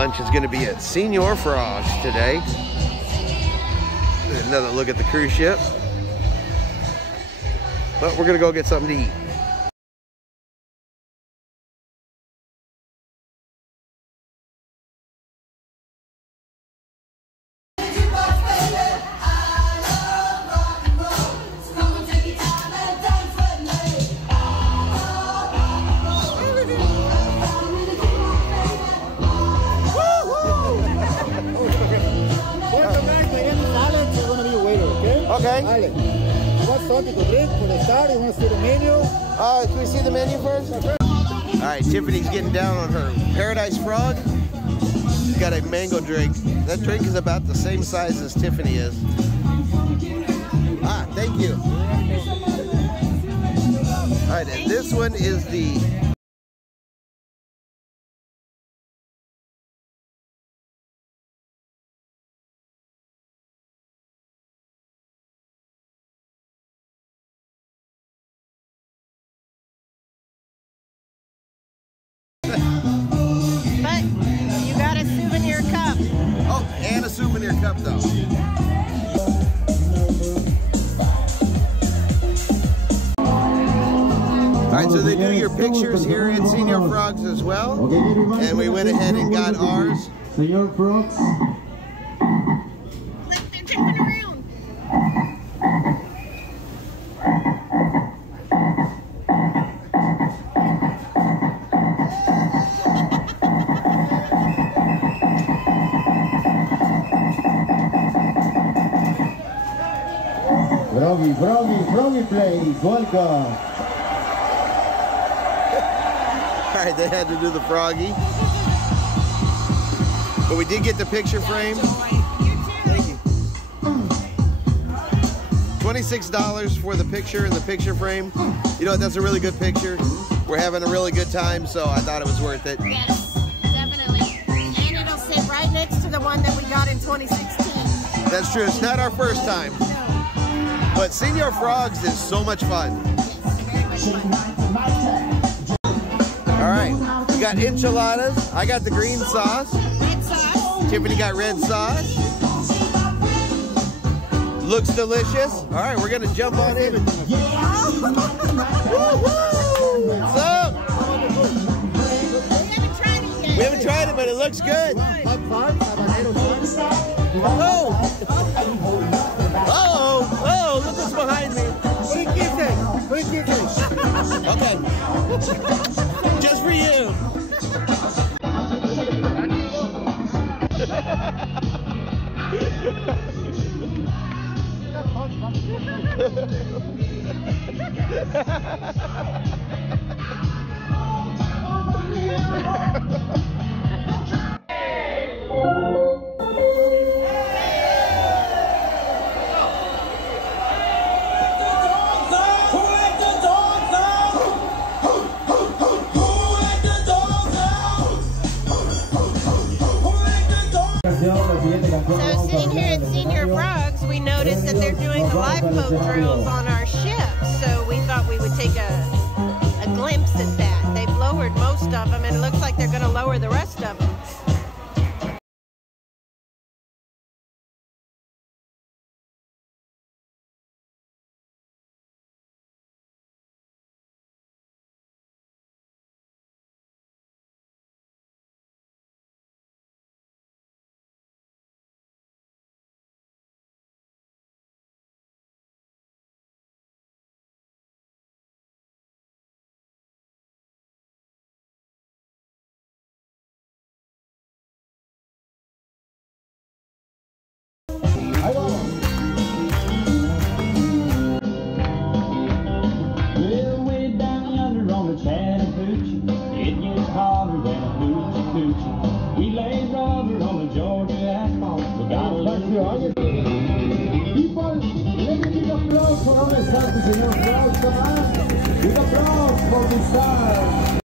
Lunch is going to be at Senior Frogs today. Another look at the cruise ship. But we're going to go get something to eat. Okay. Vale. You want something to drink for the start? You want to see the menu? Can we see the menu first? All right, Tiffany's getting down on her Paradise Frog. She's got a mango drink. That drink is about the same size as Tiffany is. Ah, thank you. All right, and this one is the... But you got a souvenir cup. Oh, and a souvenir cup though. All right, so they do your pictures here at Senior Frogs as well. And we went ahead and got ours. Senior Frogs. Like they're jumping around. Froggy, please. Welcome. All right, they had to do the froggy. But we did get the picture frame. Thank you. $26 for the picture and the picture frame. You know what, that's a really good picture. We're having a really good time, so I thought it was worth it. Yes, definitely. And it'll sit right next to the one that we got in 2016. That's true, it's not our first time. But Senior Frogs is so much fun. Yes, very much fun. All right, we got enchiladas. I got the green sauce. Red sauce. Tiffany got red sauce. Looks delicious. All right, we're gonna jump on in. What's up? We haven't tried it, but it looks good. Oh! Oh, look what's behind me. Okay. Just for you. So sitting here at Senior Frogs, we noticed that they're doing lifeboat drills on our ship. So we thought we would take a glimpse at that. They've lowered most of them, and it looks like they're going to lower the rest of them. Señor Frogs, un aplauso por mi star.